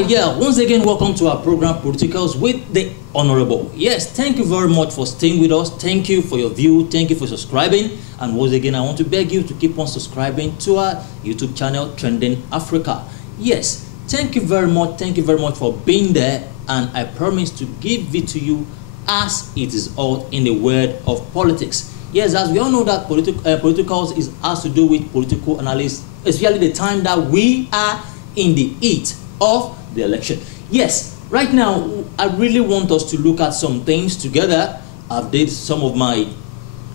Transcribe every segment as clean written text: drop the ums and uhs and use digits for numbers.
right, yeah, once again, welcome to our program, Politicals with the Honorable. Yes, thank you very much for staying with us. Thank you for your view. Thank you for subscribing. And once again, I want to beg you to keep on subscribing to our YouTube channel, Trending Africa. Yes, thank you very much. Thank you very much for being there. And I promise to give it to you as it is all in the world of politics. Yes, as we all know that Politicals has to do with political analysis, especially the time that we are in the heat of the election. Yes, right now, I really want us to look at some things together. I've did some of my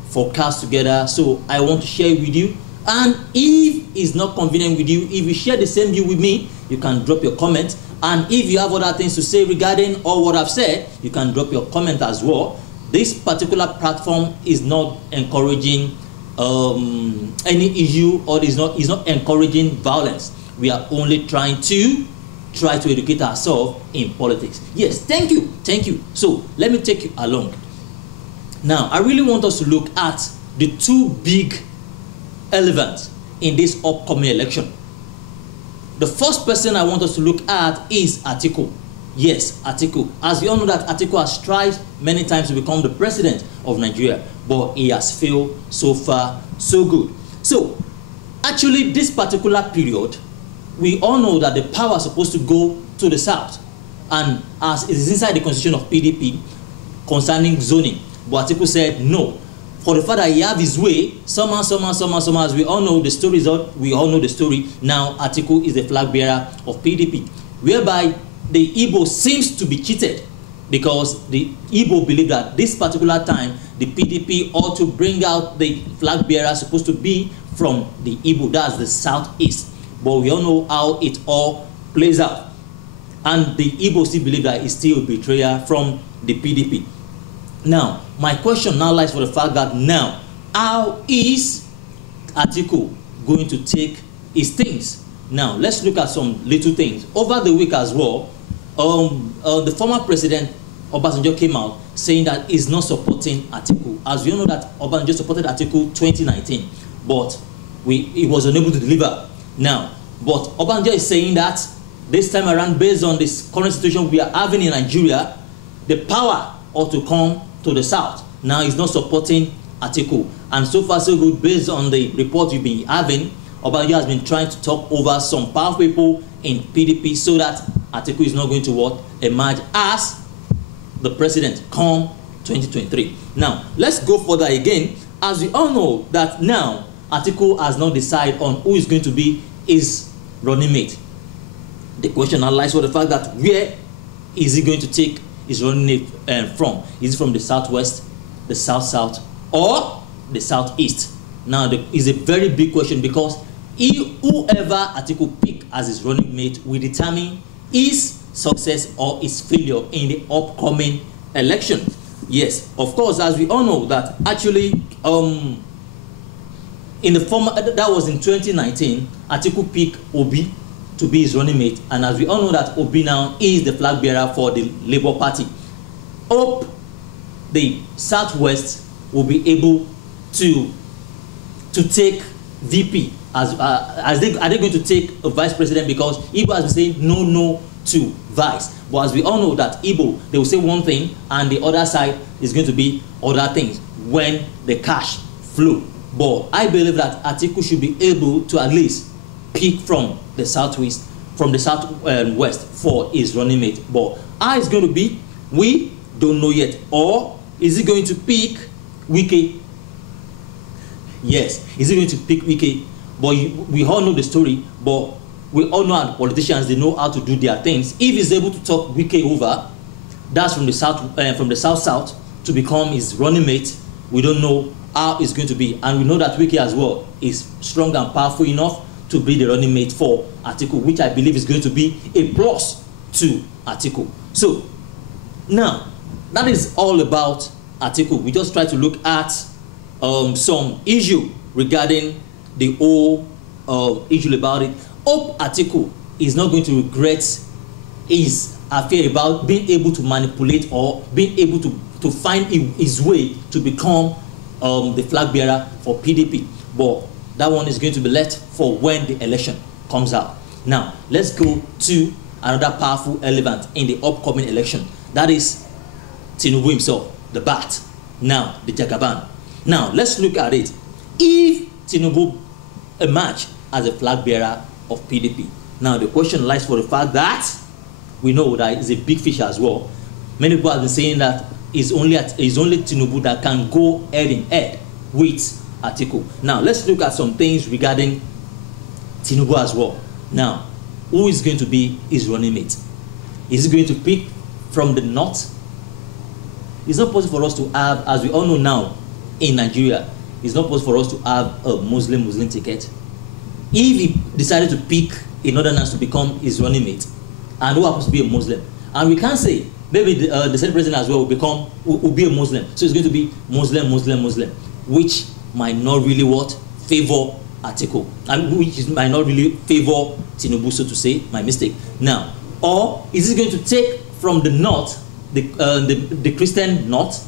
forecasts together, so I want to share with you. And if it's not convenient with you, if you share the same view with me, you can drop your comment. And if you have other things to say regarding all what I've said, you can drop your comment as well. This particular platform is not encouraging any issue, or is not encouraging violence. We are only trying to educate ourselves in politics. Yes, thank you, thank you. So let me take you along. Now, I really want us to look at the two big elements in this upcoming election. The first person I want us to look at is Atiku. Yes, Atiku. As we all know that Atiku has tried many times to become the president of Nigeria, but he has failed so far, so good. So, actually, this particular period, we all know that the power is supposed to go to the south, and as it is inside the constitution of PDP concerning zoning, but Atiku said no. For the fact that he have his way, somehow, as we all know the story is out, we all know the story. Now Atiku is the flag bearer of PDP, whereby the Igbo seems to be cheated, because the Igbo believe that this particular time the PDP ought to bring out the flag bearer supposed to be from the Igbo, that's the southeast. But we all know how it all plays out, and the Igbo still believe that it's still a betrayal from the PDP. Now, my question now lies for the fact that now, how is Atiku going to take his things? Now, let's look at some little things. Over the week as well, the former president Obasanjo came out saying that he's not supporting Atiku. As we all know that Obasanjo supported Atiku 2019, but he was unable to deliver. Now, but Obasanjo is saying that this time around, based on this current situation we are having in Nigeria, the power ought to come to the south. Now he's not supporting Atiku, and so far so good. Based on the report we've been having, Obasanjo has been trying to talk over some powerful people in PDP so that Atiku is not going to emerge as the president come 2023. Now let's go further again. As we all know that now Atiku has not decided on who is going to be his running mate. The question now lies for the fact that where is he going to take his running mate from? Is it from the southwest, the south, or the southeast? Now, is a very big question, because whoever Atiku pick as his running mate will determine his success or his failure in the upcoming election. Yes, of course, as we all know that actually, in the former, that was in 2019, Atiku picked Obi to be his running mate, and as we all know that Obi now is the flag bearer for the Labour Party. Hope the Southwest will be able to take VP are they going to take a vice president, because Igbo has been saying no to vice. But as we all know that Igbo, they will say one thing and the other side is going to be other things when the cash flow. But I believe that Atiku should be able to at least pick from the southwest, from the southwest for his running mate. But how it's going to be, we don't know yet. Or is he going to pick Wike? Yes, is he going to pick Wike? But we all know the story, but we all know how politicians, they know how to do their things. If he's able to talk Wike over, that's from the south to become his running mate, we don't know how it's going to be. And we know that Wike as well is strong and powerful enough to be the running mate for Atiku, which I believe is going to be a plus to Atiku. So now, that is all about Atiku. We just try to look at some issue regarding the whole issue about it. Hope Atiku is not going to regret his affair about being able to manipulate or being able to find his way to become the flag bearer for PDP. But that one is going to be left for when the election comes out. Now, let's go to another powerful element in the upcoming election. That is Tinubu himself, the bat. Now, the Jagaban. Now, let's look at it. If Tinubu emerge as a flag bearer of PDP, now the question lies for the fact that we know that it's a big fish as well. Many people have been saying that it's only Tinubu that can go head in head with Atiku. Now, let's look at some things regarding Tinubu as well. Now, who is going to be his running mate? Is he going to pick from the north? It's not possible for us to have, as we all know now in Nigeria, it's not possible for us to have a Muslim ticket. If he decided to pick a northerners to become his running mate, and who happens to be a Muslim, and we can't say maybe the Senate president as well will be a Muslim, so it's going to be Muslim, which might not really favor Atiku, and which might not really favor Tinubu, so to say. My mistake. Now, or is he going to take from the north, the Christian north,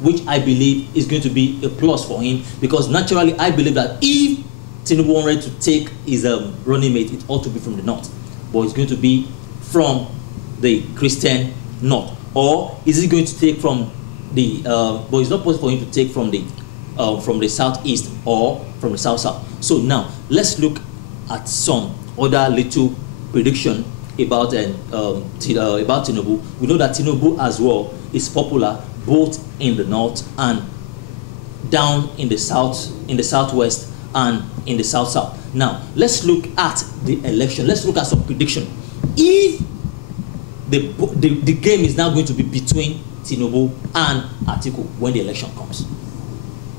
which I believe is going to be a plus for him, because naturally I believe that if Tinubu wanted to take his running mate, it ought to be from the north, but it's going to be from the Christian north. Or is he going to take from the but it's not possible for him to take from the southeast or from the south. So now let's look at some other little prediction about Tinubu. We know that Tinubu as well is popular both in the north and down in the south, in the southwest and in the south. Now let's look at the election. Let's look at some prediction. If the game is now going to be between Tinubu and Atiku when the election comes.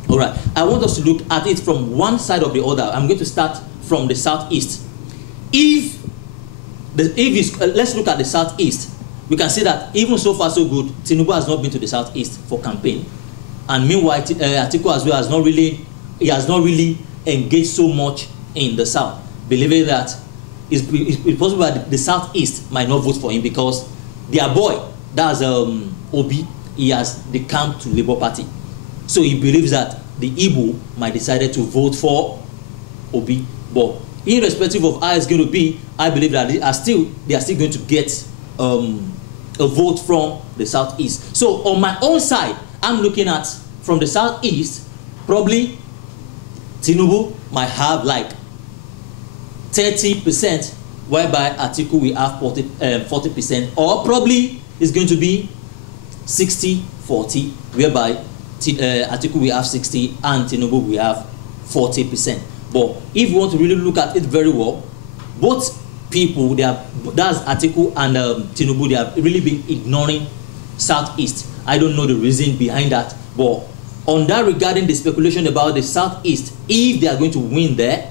All right, I want us to look at it from one side or the other. I'm going to start from the southeast. Let's look at the southeast. We can see that even so far so good, Tinubu has not been to the southeast for campaign, and meanwhile Atiku as well has not really engaged so much in the south, believing that it's possible that the southeast might not vote for him because their boy, that's Obi, he has decamped to Labour Party. So he believes that the Igbo might decide to vote for Obi. But irrespective of how it's going to be, I believe that they are still going to get a vote from the southeast. So on my own side, I'm looking at from the southeast, probably Tinubu might have like 30%, whereby Atiku will have 40%, or probably it's going to be 60-40, whereby Atiku will have 60 and Tinubu will have 40%. But if you want to really look at it very well, both people, that's Atiku and Tinubu, they have really been ignoring southeast. I don't know the reason behind that, but on that, regarding the speculation about the southeast, if they are going to win there,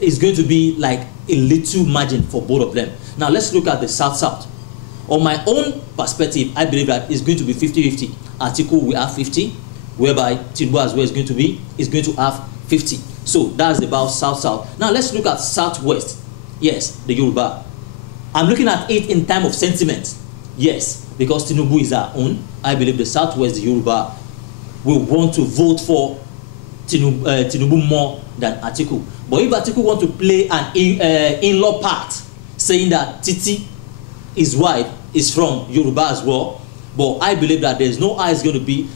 it's going to be like a little margin for both of them. Now let's look at the south. On my own perspective, I believe that it's going to be 50-50. Atiku will have 50, whereby Tinubu as well is going to have 50. So that's about south. Now let's look at southwest. Yes, the Yoruba. I'm looking at it in time of sentiment. Yes, because Tinubu is our own. I believe the southwest, the Yoruba, will want to vote for Tinubu more than Atiku. But if Atiku want to play an in-law part, saying that Titi, his wife, is from Yoruba as well, but I believe that there's no how it's going to be.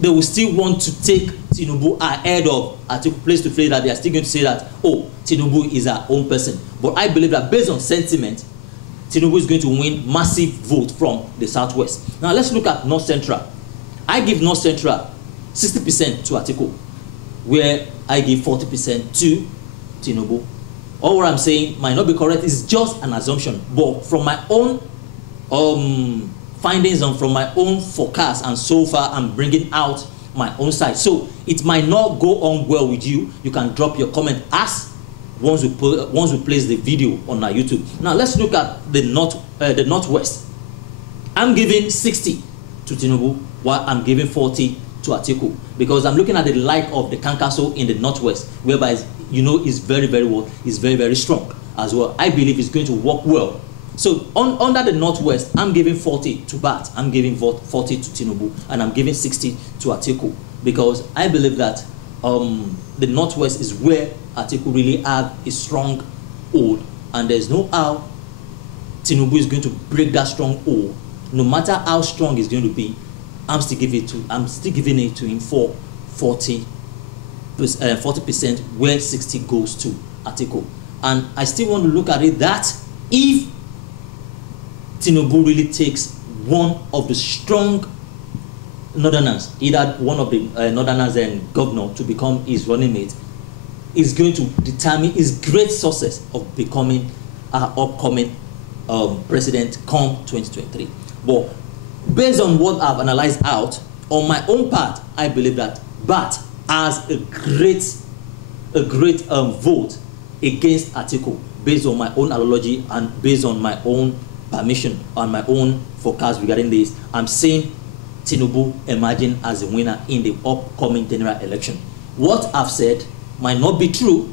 They will still want to take Tinubu ahead of Atiku, place to play, that they are still going to say that, oh, Tinubu is our own person. But I believe that based on sentiment, Tinubu is going to win massive vote from the southwest. Now let's look at north central. I give north central 60% to Atiku, where I give 40% to Tinubu. All what I'm saying might not be correct, it's just an assumption, but from my own findings and from my own forecast, and so far I'm bringing out my own side. So it might not go on well with you. You can drop your comment as once we place the video on our YouTube. Now let's look at the northwest. I'm giving 60 to Tinubu, while I'm giving 40 to Atiku, because I'm looking at the light of the Kankaso in the northwest, whereby is very, very strong as well. I believe it's going to work well. So under the northwest, I'm giving 40 to Bat, I'm giving 40 to Tinubu, and I'm giving 60 to Atiku, because I believe that the northwest is where Atiku really have a strong hold, and there's no how Tinubu is going to break that stronghold, no matter how strong it's going to be, I'm still giving it to him for 40%, where 60 goes to Atiku. And I still want to look at it that if Tinubu really takes one of the strong northerners, either one of the northerners and governor to become his running mate, is going to determine his great success of becoming our upcoming president come 2023. But based on what I've analyzed out, on my own part, I believe that BAT has a great vote against Atiku, based on my own analogy and based on my own permission and my own forecast regarding this. I'm saying Tinubu emerging as a winner in the upcoming general election. What I've said might not be true,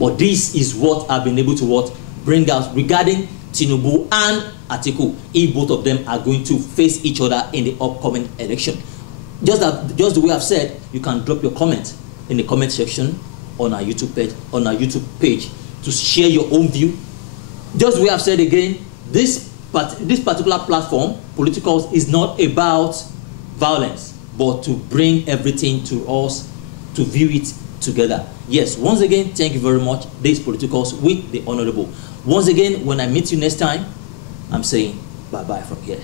but this is what I've been able to bring out regarding Tinubu and Atiku, if both of them are going to face each other in the upcoming election. Just the way I've said, you can drop your comment in the comment section on our YouTube page to share your own view. Just the way I've said again, this particular platform, Politicals, is not about violence, but to bring everything to us, to view it together. Yes, once again, thank you very much. This is Politicals with the Honorable. Once again, when I meet you next time, I'm saying bye-bye from here.